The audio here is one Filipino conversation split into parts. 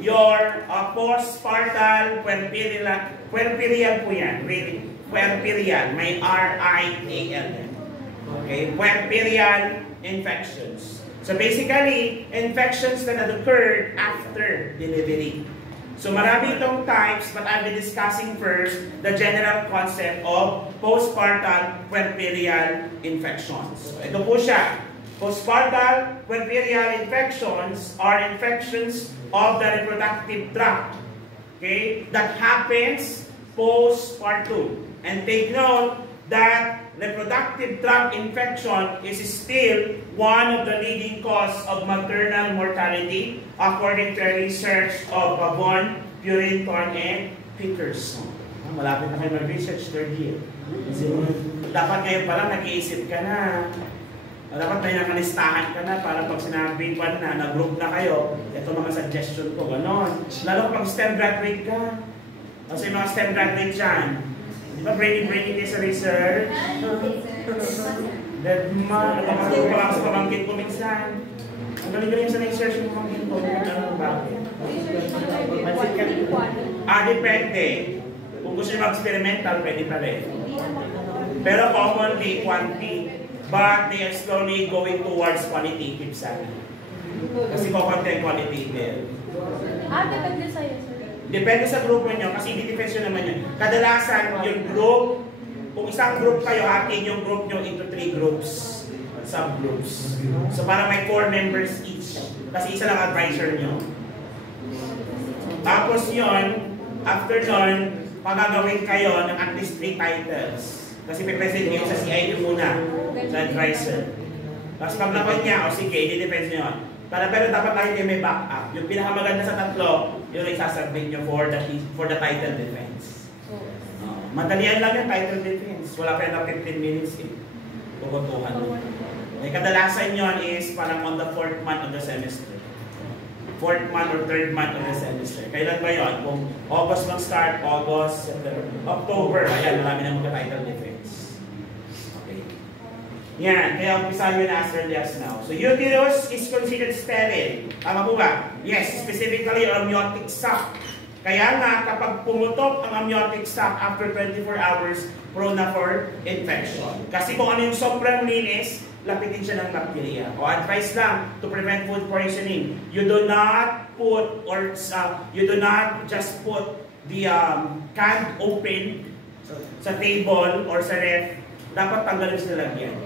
your postpartal puerperial po yan. Really, puerperial. May R-I-A-L. Okay, puerperial infections. So basically, infections that had occurred after delivery. So marami itong types, but I'll be discussing first the general concept of postpartal puerperial infections. So ito po siya. Postpartal puerperial infections are infections of the reproductive tract, okay, that happens postpartum. And take note that reproductive tract infection is still one of the leading cause of maternal mortality according to research of Pavon, Purinton, and Peterson. Malapit na kayo mag-research, third year. Dapat ngayon pala nag-iisip ka na. Dapat may nakalistahan ka na para pag sinabi pa na group na kayo, ito mga suggestion ko, gano'n. Lalo pag STEM graduate ka. Kasi mga STEM graduate dyan. Di ba brainy kayo sa research? Nakapagod pa lang sa pamangkin ko minsan. Ang galing-galing sa research yung pamangkin ko. Bakit? Depende. Kung gusto nyo mag-experimental, pwede pa rin. Pero commonly, quantity. But they are slowly going towards qualitative side. Kasi kukunti ang qualitative. Depende sa'yo, sir. Depende sa grupo nyo, kasi hindi-depends nyo naman yun. Kadalasan, yung group, kung isang group kayo, hatiin yung group nyo into 3 groups. Subgroups. So para may 4 members each. Kasi isa lang advisor nyo. Tapos yun, after nun, pagagawin kayo ng at least 3 titles. Kasi pipresent nyo sa CIU muna, sa advisor. Tapos pag nakuha niya, o sige, i-depends nyo. Pero dapat lagi kayo may backup. Yung pinakamaganda sa tatlo, yun ay sasubmit nyo for the title defense. Madalian lang yung title defense. Wala pa yung 15 minutes eh. Pukuntuhan nyo. Kadalasan yun is parang on the 4th month of the semester. 4th month or 3rd month of the semester. Kailan ba yun? Kung August mag-start, August, September, October, ayan, marami na magka-title defense. Okay. Yan, kaya umpisa yun as early as now. So, uterus is considered sterile. Tama po ba? Yes, specifically amniotic sac. Kaya nga, kapag pumutok ang amniotic sac after 24 hours, prone na for infection. Kasi kung ano yung sobrang linis, lapitin siya ng bacteria. O advice lang to prevent food poisoning. You do not put or you do not just put the can open sa table or sa ref. Dapat tanggalin sa lagyan.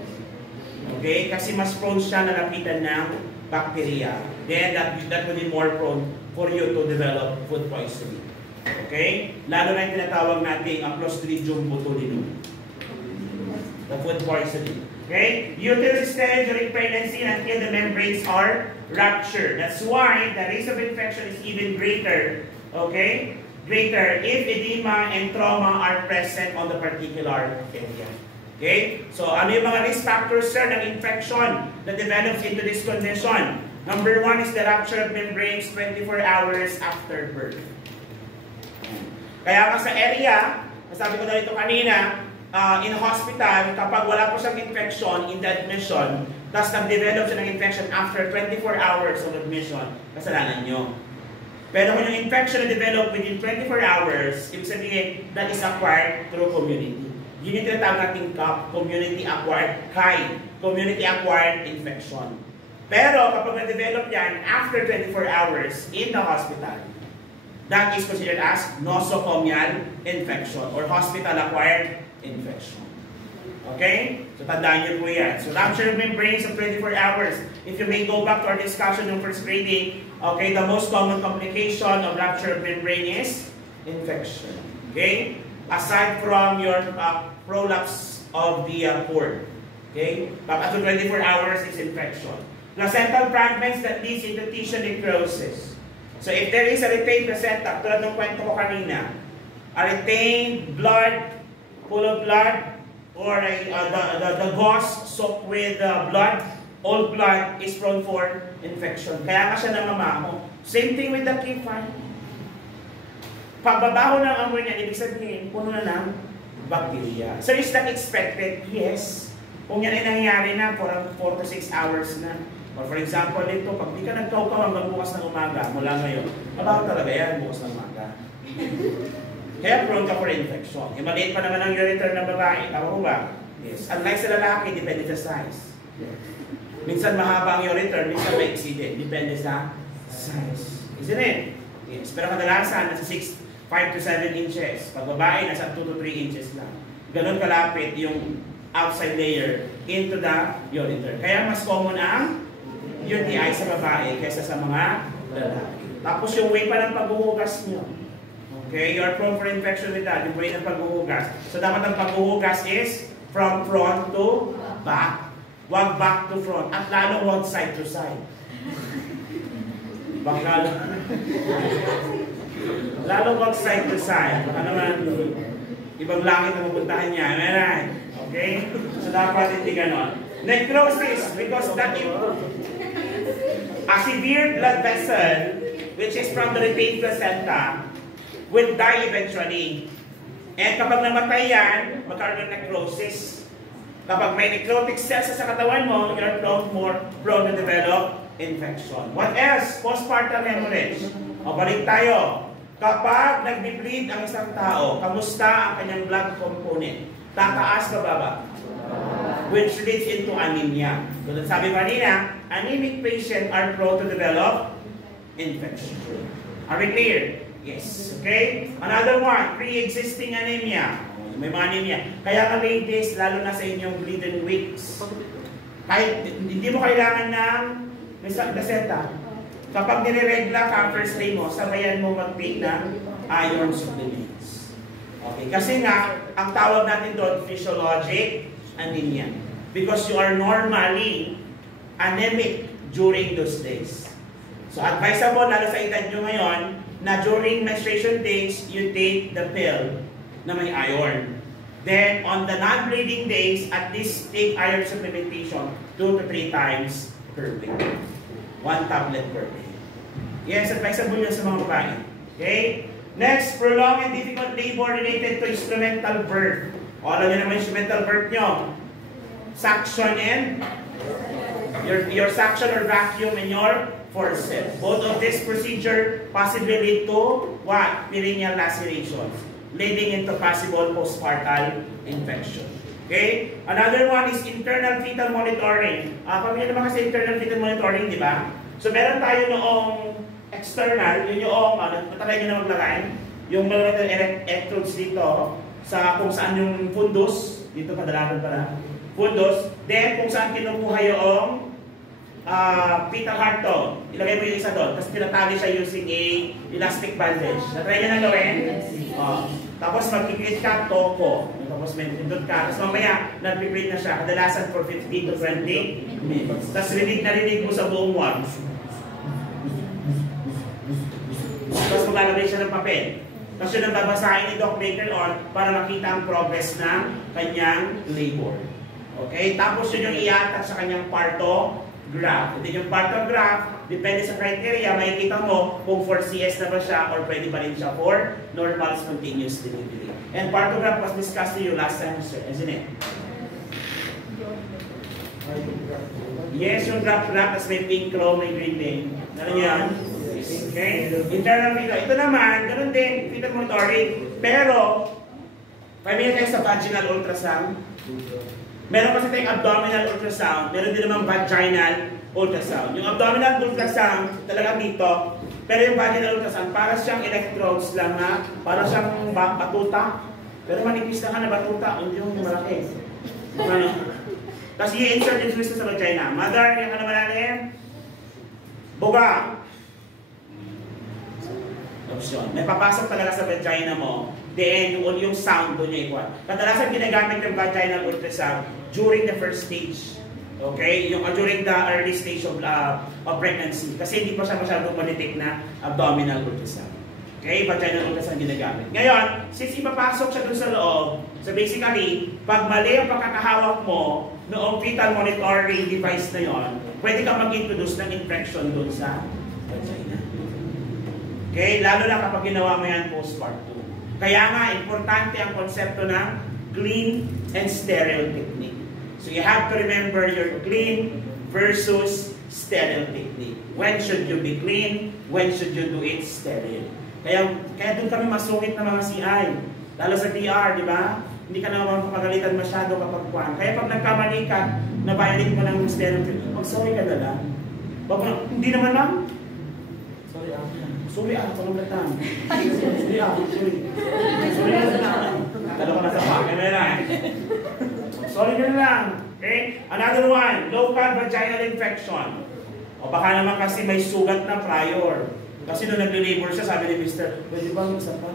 Okay? Kasi mas prone siya na lapitan ng bacteria. Then that will be more prone for you to develop food poisoning. Okay? Lalo na yung tinatawag natin ang Clostridium botulinum. The food poisoning. Okay? Uterus is sterile during pregnancy until the membranes are ruptured. That's why the risk of infection is even greater. Okay? Greater if edema and trauma are present on the particular area. Okay? So, ano yung mga risk factors, sir, ng infection that develops into this condition? Number 1 is the rupture of membranes 24 hours after birth. Kaya nga sa area, nasabi ko na ito kanina, in hospital, kapag wala po siyang infection in the admission, tapos nag-develop siya ng infection after 24 hours of admission, kasalanan nyo. Pero kung yung infection na-develop within 24 hours, ibig sabihin, that is acquired through community. Yun yung tinatawag natin community-acquired infection. Pero kapag na-develop yan after 24 hours in the hospital, that is considered as nosocomial infection or hospital-acquired infection. Okay? So, tandaan niyo po yan. So, rupture of membranes of 24 hours. If you may go back to our discussion ng first grading, okay, the most common complication of rupture of membrane is infection. Okay? Aside from your prolapse of the cord. Okay? But after 24 hours is infection. Placental fragments that leads into tissue necrosis. So, if there is a retained placenta, tulad ng kwento ko kanina, a retained blood, full of blood, or the gauze soaked with blood, old blood is prone for infection. Kaya nga siya namamaho. Same thing with the K5. Pagbabaho ng amoy niya, ibig sabihin, puno na ng bacteria. So is that expected? Yes. Kung yan ay nangyari na for 4 to 6 hours na. Or for example, ito, pag di ka nagkaukaw hanggang bukas ng umaga, mula ngayon, mabaho talaga yan bukas ng umaga. Kaya prone ka for infection. E maliit pa naman ang ureter ng babae. Tama mo ba? Yes. Unlike sa lalaki, depende sa size. Minsan mahaba ang ureter, minsan may exceeded. Depende sa size. Isn't it? Yes. Pero kadalasan, nasa 5 to 7 inches. Pag babae, nasa 2 to 3 inches lang. Ganon kalapit yung outside layer into the ureter. Kaya mas common ang UTI sa babae kaysa sa mga lalaki. Tapos yung way pa ng paghuhugas nyo. Okay, you are prone for infection with that. Yung way ng paghuhugas. So dapat ang paghuhugas is from front to back. Huwag back to front. At lalo huwag side to side. Baka lalo huwag side to side. Baka naman ibang langit na pupuntahan niya. Alright. Okay? So dapat hindi ganon. Necrosis, because that a severe blood vessel, which is from the retained placenta, will die eventually. And kapag namatay yan, magkaroon ng necrosis. Kapag may necrotic cells sa katawan mo, you're more prone to develop infection. What else? Postpartum hemorrhage. O balik tayo. Kapag nagbi-bleed ang isang tao, kamusta ang kanyang blood component? Tataas ka baba? Which leads into anemia. So, sabi kanina, anemic patients are prone to develop infection. Are we clear? Yes. Okay? Another one, pre-existing anemia. May mga anemia. Kaya ka ladies, lalo na sa inyong bleeding weeks. Kahit hindi mo kailangan ng placenta. Kapag nireregla ka first day mo, sabayan mo mag-take ng iron supplements. Okay? Kasi nga, ang tawag natin doon, physiologic anemia. Because you are normally anemic during those days. So advisable, lalo sa edad nyo ngayon, na during menstruation days, you take the pill na may iron. Then, on the non-bleeding days, at least take iron supplementation 2 to 3 times per week. 1 tablet per day. Yes, advisable yun sa mga babae. Okay? Next, prolonged and difficult labor related to instrumental birth. O, alam nyo naman instrumental birth nyo. Suction and your suction or vacuum in your forceps. Both of this procedure possibly lead to what? Perineal lacerations, leading into possible postpartum infection. Okay? Another one is internal fetal monitoring. Pamilya naman kasi internal fetal monitoring, di ba? So meron tayo noong external, yun yung, matagay nyo na maglagay, yung meron electrodes dito sa kung saan yung fundus, dito kadalasan pala, fundus, then kung saan kinukuha yung fetal heart to, ilagay mo yung isa doon, tapos tinatali siya using a elastic bandage. Natry nyo na gawin? Tapos magkikit ka, toko. Tapos may nindot ka. Tapos mamaya, nag-vibrate na siya. Kadalasan for 15 to 20 minutes. Tapos rinig mo sa buong wall. Tapos maglalagay siya ng papel. Tapos yun ang babasahin ni Doc later on para makita ang progress ng kanyang labor. Okay? Tapos yun yung iatak sa kanyang parto graph. Hindi yung parto graph, depende sa criteria, makikita mo kung 4CS na ba siya or pwede pa rin siya for normal spontaneous delivery. And parto graph was discussed to you last semester, isn't it? Yes, yung graph, tapos may pink crow, may green lane. Ano nyo yan? Okay? Internal fetal. Ito naman, ganun din, fetal monitoring. Pero, pamilya tayo sa vaginal ultrasound. Meron kasi tayong abdominal ultrasound, meron din naman vaginal ultrasound. Yung abdominal ultrasound, talagang dito. Pero yung vaginal ultrasound, para siyang electrodes lang ha. Para siyang batuta. Pero manipis na ka na batuta, hindi yung malaki. Ano? Tapos i-insert yung twist sa vagina. Mother, yung ano malalim? Buga. Option. May papasok talaga sa vagina mo. Then, yung sound doon yung ikuha. Kadalasan ginagamit yung vaginal ultrasound during the first stage. Okay? Yung during the early stage of pregnancy. Kasi hindi pa siya masyadong ma-detect na abdominal ultrasound. Okay? Vaginal ultrasound ginagamit. Ngayon, since ipapasok siya doon sa loob, so basically, pag mali ang pagkakahawak mo noong fetal monitoring device na yon, pwede ka mag-introduce ng infection doon sa vagina. Okay? Lalo na kapag ginawa mo yan postpartum. Kaya nga, importante ang konsepto ng clean and sterile technique. So you have to remember your clean, versus sterile technique. When should you be clean? When should you do it sterile? Kaya doon kami masungit na mga CI. Lalo sa TR, di ba? Hindi ka naman mapagalitan masyado kapag kuhan. Kaya pag nagkamali ka, na-violate mo ng sterile technique, mag-sorry ka na lang. Hindi naman lang. Sorry pangulatan. Sorry lang. Talo ka na sa camera. Sorry ka na lang. Okay? Another one, local vaginal infection. O baka naman kasi may sugat na prior. Kasi nung nag-labor siya, sabi ni Mr. Pwede ba isa pa?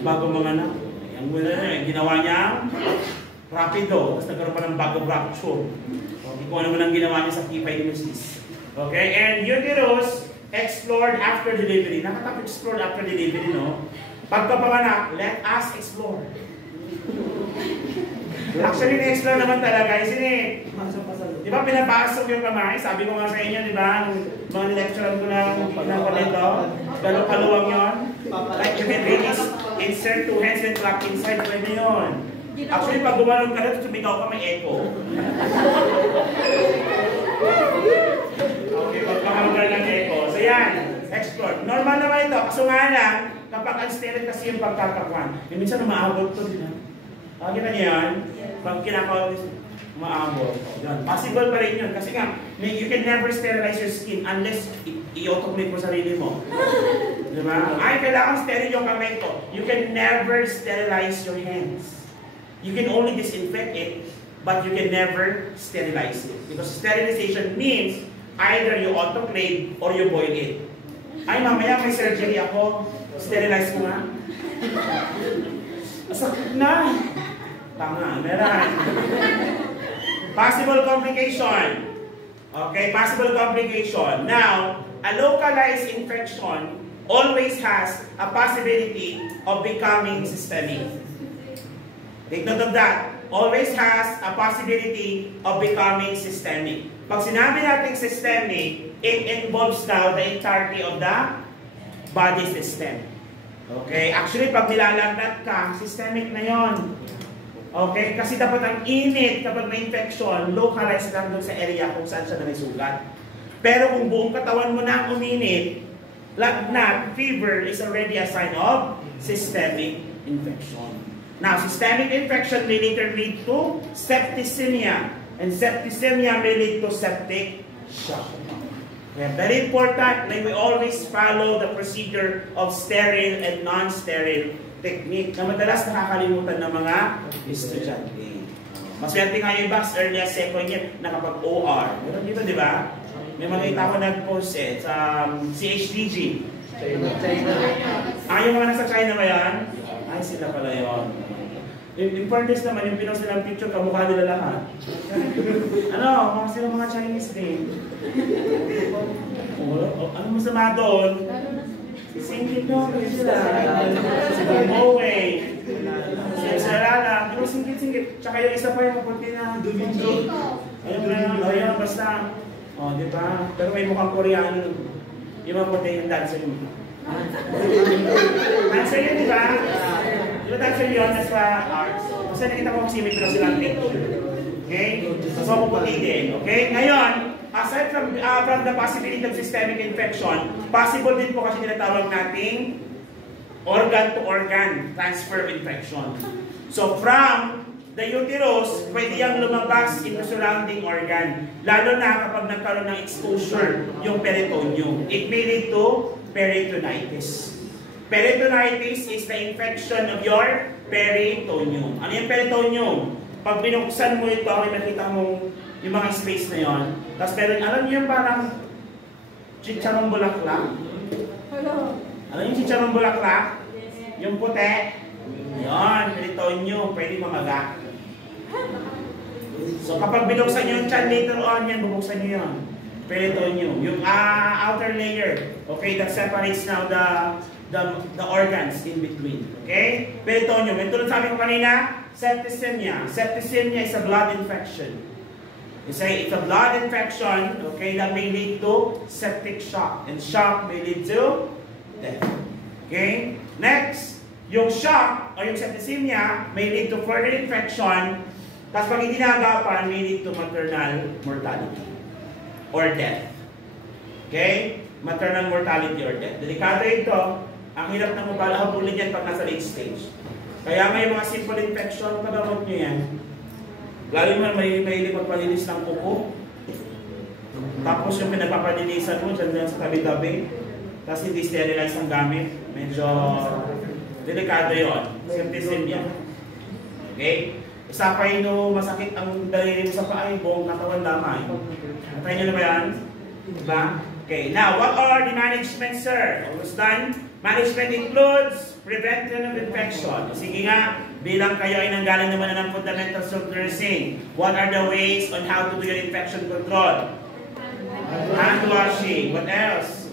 Bago mga anak. Ginawa niya rapido. Tapos nagkaroon pa ng bago rupture. Okay, kung ano man ang ginawa niya sa kipaidosis. Okay? And uterus explored after delivery. Nakatap explored after delivery, no? Pagkapanganak, let us explore. Actually, na-explore naman talaga. Kasi, di ba pinapasok yung kamay? Sabi ko nga sa inyo, di ba? Mga nilecturean ko ng dito. Gano'ng kaluwang yun? Like, you can really insert two hands and clap inside. Pwede yun. Actually, pag gumanon ka na, sumigaw ka, may echo. Okay, pagpakalugar ng echo. So yan, explore. Normal naman ito. Kaso nga lang, kapag unsterile kasi yung pagkakakuan. Minsan umaabot to, di ba? Kita niyo yan? Pag kinakawal, umaabot. Possible pa rin yun. Kasi nga, you can never sterilize your skin unless i-autoclave mo sarili mo. Diba? Ay, kailangan sterile yung kamay ko. You can never sterilize your hands. You can only disinfect it, but you can never sterilize it. Because sterilization means either you autoclave or you boil it. Ay, mamaya may surgery ako. Sterilize ko nga. Sakit na. Tama, meron. Possible complication. Okay, possible complication. Now, a localized infection always has a possibility of becoming systemic. Take note of that. Always has a possibility of becoming systemic. Pag sinabi natin systemic, it involves now the entirety of the body system. Okay? Actually, pag nilalagnat ka, systemic na yon. Okay? Kasi dapat ang init kapag may infection, localized lang doon sa area kung saan siya nanisugat. Pero kung buong katawan mo na uminit, lagnat, fever is already a sign of systemic infection. Now, systemic infection may later lead to septicemia. And septicemia may lead to septic shock. Okay, very important that we always follow the procedure of sterile and non-sterile technique na madalas nakakalimutan ng mga estudyante. Maswerte nga yung iba, early as second year, nakapag-OR. Meron dito, di ba? May mga ita ko nag-post sa CHDG. Yung mga nasa China ba yan? Ay, sila pala yun. In fairness naman, yung pinost nilang picture, kamukha nila lahat. Mga sila mga Chinese din. Ano masama doon? Singkit no, sila. Moe. Sarala. Pero singkit-singkit. Tsaka yung isa pa yung mapunti na Domingo. Ayun, basta. Di ba? Pero may mukhang Koreano. Yung mapunti yung dancer mo. Dancer yun, di ba? Yung dancer yun, nasa arts. Kasi nakita ko kasi may pero silang picture. Okay? So, mapupunti din. Okay? Ngayon, aside from the possibility of systemic infection, possible din po kasi tinatawag nating organ-to-organ transfer infection. So from the uterus, pwede yung lumabas into surrounding organ. Lalo na kapag nagkaroon ng exposure yung peritoneum. It may lead to peritonitis. Peritonitis is the infection of your peritoneum. Ano yung peritoneum? Pag binuksan mo ito, nakita mo yung mga space na yon. Tapos pero alam niyo yung parang chicharong bulaklak? Alam niyo yung chicharong bulaklak? Yung puti? Yon, peritoneum, pwede mamaga. So kapag binuksan niyo yung tiyan later on, yan, bubuksan niyo yun. Peritoneum. Yung outer layer, okay, that separates now the organs in between. Okay? Peritoneum. Ito tulad sabi ko kanina, septicemia. Septicemia is a blood infection. You say it's a blood infection, okay, that may lead to septic shock. And shock may lead to death. Okay? Next, yung shock or yung septicemia may lead to further infection Tapos pag hindi naagapan, may lead to maternal mortality or death. Okay? Maternal mortality or death. Delikado ito. Ang hirap na habulin yan pag nasa late stage. Kaya may mga simple infection, pagamot nyo yan. Lalo naman may magpalinis ng kuko. Tapos yung pinagpapanilisan mo dyan sa tabi-tabi. Tapos hindi sterilize ang gamit. Medyo delikado yun. Septicemia. Okay? Isa pa yun, masakit ang daliri mo sa paa, buong katawan lamay. Natry nyo na ba yan? Diba? Okay, now, what are the management, sir? Almost done. Management includes prevention of infection. Sige nga, bilang kayo ay nanggaling naman na ng fundamentals of nursing, what are the ways on how to do your infection control? Hand washing. What else?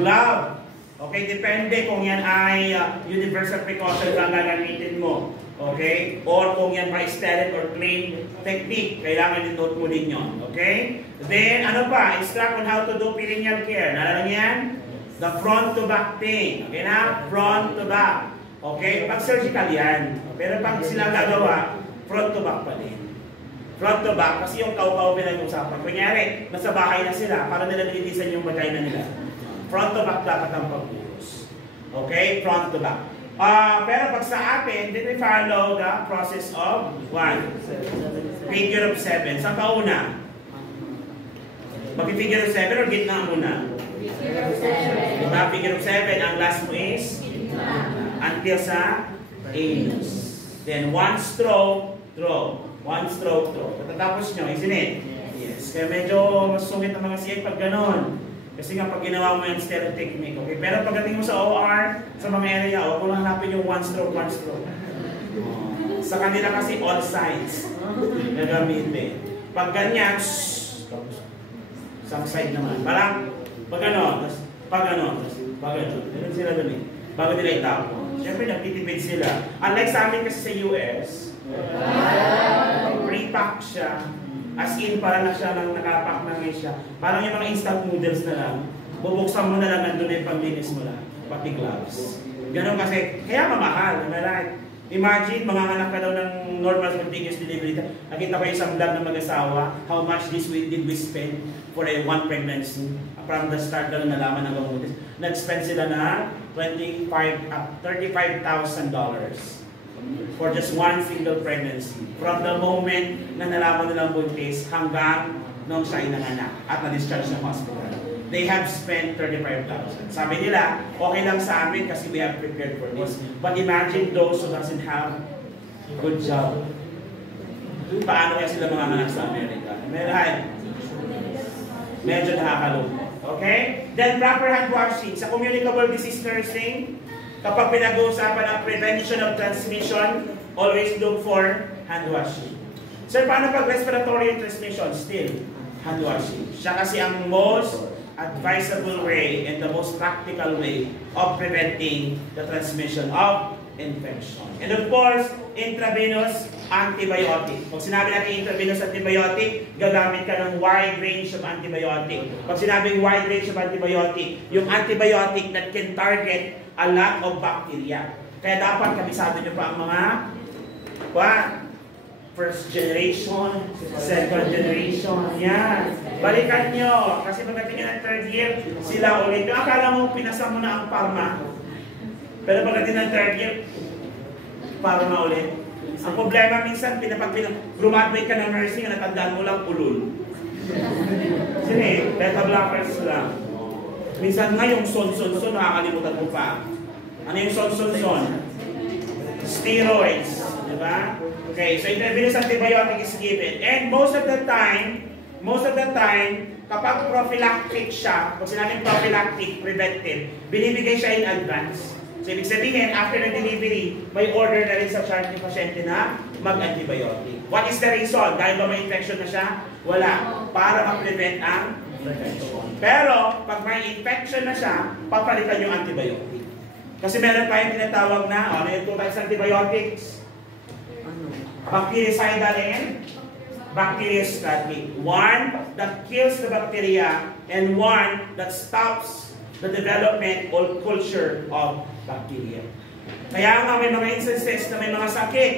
Glove. Okay, depende kung yan ay universal precautions ang gagamitin mo. Okay? Or kung yan pa sterile or clean technique, kailangan i-note mo din yun. Okay? Then, ano pa? Instruct on how to do perineal care. Nalala niyo yan? The front to back thing. Okay na? Front to back. Okay? Pag surgical yan. Pero pag sila gagawa, front to back pa din. Front to back, kasi yung kaw-kaw pinag-usapan. Kunyari, nasa bahay na sila, para nila nililisan yung vagina nila. Front to back dapat ang pag-uus. Okay? Front to back. Pero pag sa atin, did we follow the process of 1? Figure of 7. Saan pa una? Mag-figure of 7 or gitna muna? Figure of 7. Diba? Figure of 7. Ang last mo is? Until sa anus. Then 1 stroke, throw. 1 stroke, throw. Patatapos nyo, isn't it? Yes. Kaya medyo masungit ang mga CA pag ganon. Kasi nga pag ginawa mo yung sterile technique, okay? Pero pagdating mo sa OR, sa mga area, huwag mo lang hanapin yung 1 stroke, 1 stroke. Sa kanila kasi all sides gagamitin. Pag ganyan, isang side naman. Parang, pag ano, pag ano, ganun sila dun eh. Bago nila itapon. Siyempre, nagtitipid sila. Unlike sa amin kasi sa US, pre-pack siya. As in, parang na siya nang nakapack na ngayon siya. Parang yung mga instant noodles na lang. Bubuksan mo na lang, nandun yung panglinis mo lang. Pati gloves. Ganon kasi, kaya mamahal. Right? Imagine, manganganak ka daw ng normal spontaneous delivery. Nakita ko isang vlog ng mag-asawa, how much did we spend for a one pregnancy. From the start na nalaman ng gamutis. Nag-spend sila na $35,000 for just one single pregnancy. From the moment na nalaman nilang buntis hanggang nung siya ay nanganak at na-discharge ng hospital. They have spent $35,000. Sabi nila, okay lang sa amin kasi we have prepared for this. But imagine those who doesn't have good job. Paano kaya sila mga anak sa Amerika? Medyo nakakalungkot. Okay? Then proper hand washing. Sa communicable disease nursing, kapag pinag-uusapan ang prevention of transmission, always look for hand washing. Sir, paano pag respiratory transmission? Still, hand washing. Siya kasi ang most advisable way and the most practical way of preventing the transmission of infection. And of course, intravenous antibiotic. Pag sinabi natin intravenous antibiotic, gagamit ka ng wide range of antibiotic. Pag sinabing wide range of antibiotic, yung antibiotic that can target a lot of bacteria. Kaya dapat kabisado nyo pa ang mga first generation, second generation, yan. Balikan nyo. Kasi pagdating nyo ng third year, sila ulit. Yung akala mo, pinasa mo na ang pharma. Pero pagdating ng third year, pharma ulit. Ang problema minsan, graduate ka ng nursing, natandaan mo lang ulul. Sini, beta blockers lang. Minsan nga yung son-son-son, nakakalimutan mo pa. Ano yung son-son-son? Steroids. Diba? Okay, so intravenous antibiotic is given. And most of the time, kapag prophylactic siya, pag sinabing prophylactic, preventive, binibigay siya in advance. So ibig sabihin, after the delivery, may order na rin sa chart ni pasyente na mag-antibiotic. What is the reason? Dahil ba may infection na siya? Wala. Para ma-prevent ang infection. Pero, pag may infection na siya, papalitan yung antibiotic. Kasi meron tayong tinatawag na, may 2 types antibiotics. Bactericidal and bacteriostatic. One that kills the bacteria and one that stops the development or culture of bacteria. Kaya nga may mga instances na may mga sakit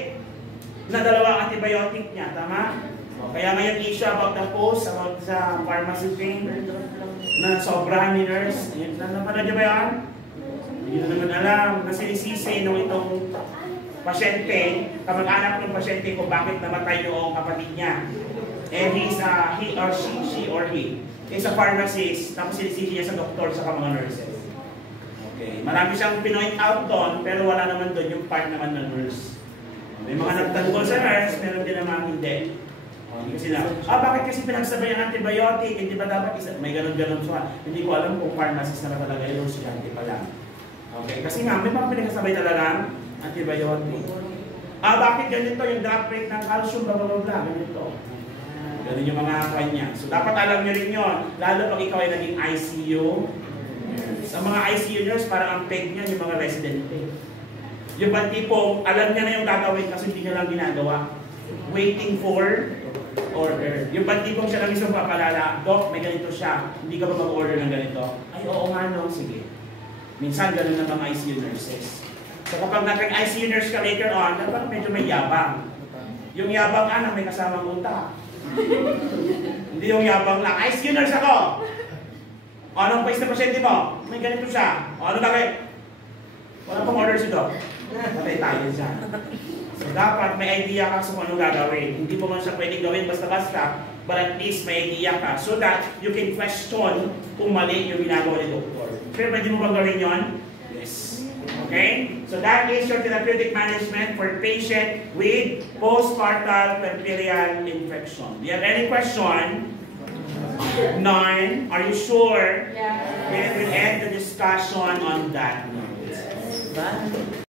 na dalawang antibiotic niya, tama? Kaya ngayon issue about the post, about sa pharmacy thing, na sobrahan ni nurse. Napanood niyo ba yan? Hindi na naman alam na sinisisi nung itong pasyente, kamag-anak ng pasyente kung bakit namatay yung kapatid niya. And he or she or he is a pharmacist, tapos sinisisi niya sa doktor sa mga nurses. Okay. Marami siyang pinoint out doon, pero wala naman doon yung part naman ng nurse. May mga nagtanggol sa nurse, meron din naman hindi. Hindi kasi na, bakit kasi pinagsabay ang antibiotic? Hindi ba dapat isa? May ganun-ganun siya. Hindi ko alam kung pharmacist na talaga yun, estudyante pa lang. Okay, kasi nga, may mga pinagsabay talagang antibiotic. Bakit ganito yung drop rate ng calcium, blah, blah, blah, ganito. Ganun yung mga kanya. So, dapat alam nyo rin yun. Lalo pag ikaw ay naging ICU. Sa mga ICU nurse, parang ang peg niya yung mga residente. Yung ba tipong, alam niya na yung gagawin kasi hindi niya lang ginagawa. Waiting for order. Yung ba tipong siya lang isang papalala, Doc, may ganito siya. Hindi ka ba mag-order ng ganito? Ay, oo nga no, sige. Minsan ganun ng mga ICU nurses. So kapag naging ICU nurse ka later on, dapat medyo may yabang. Yung yabang na may kasamang utak. Hindi yung yabang lang. ICU nurse ako! O, anong place na pasyente mo? May ganito siya. O, ano gagawin? Wala pang order si Doc. Patay tayo siya. So, dapat may idea ka sa kung anong gagawin. Hindi mo man siya pwedeng gawin basta-basta, but at least may idea ka so that you can question kung mali yung ginagawa ni Doktor. Sure, pwede mo bang gawin yun? Yes. Okay? So, that is your therapeutic management for patient with postpartum bacterial infection. Do you have any question? None. Are you sure? Yeah. We will end the discussion on that note.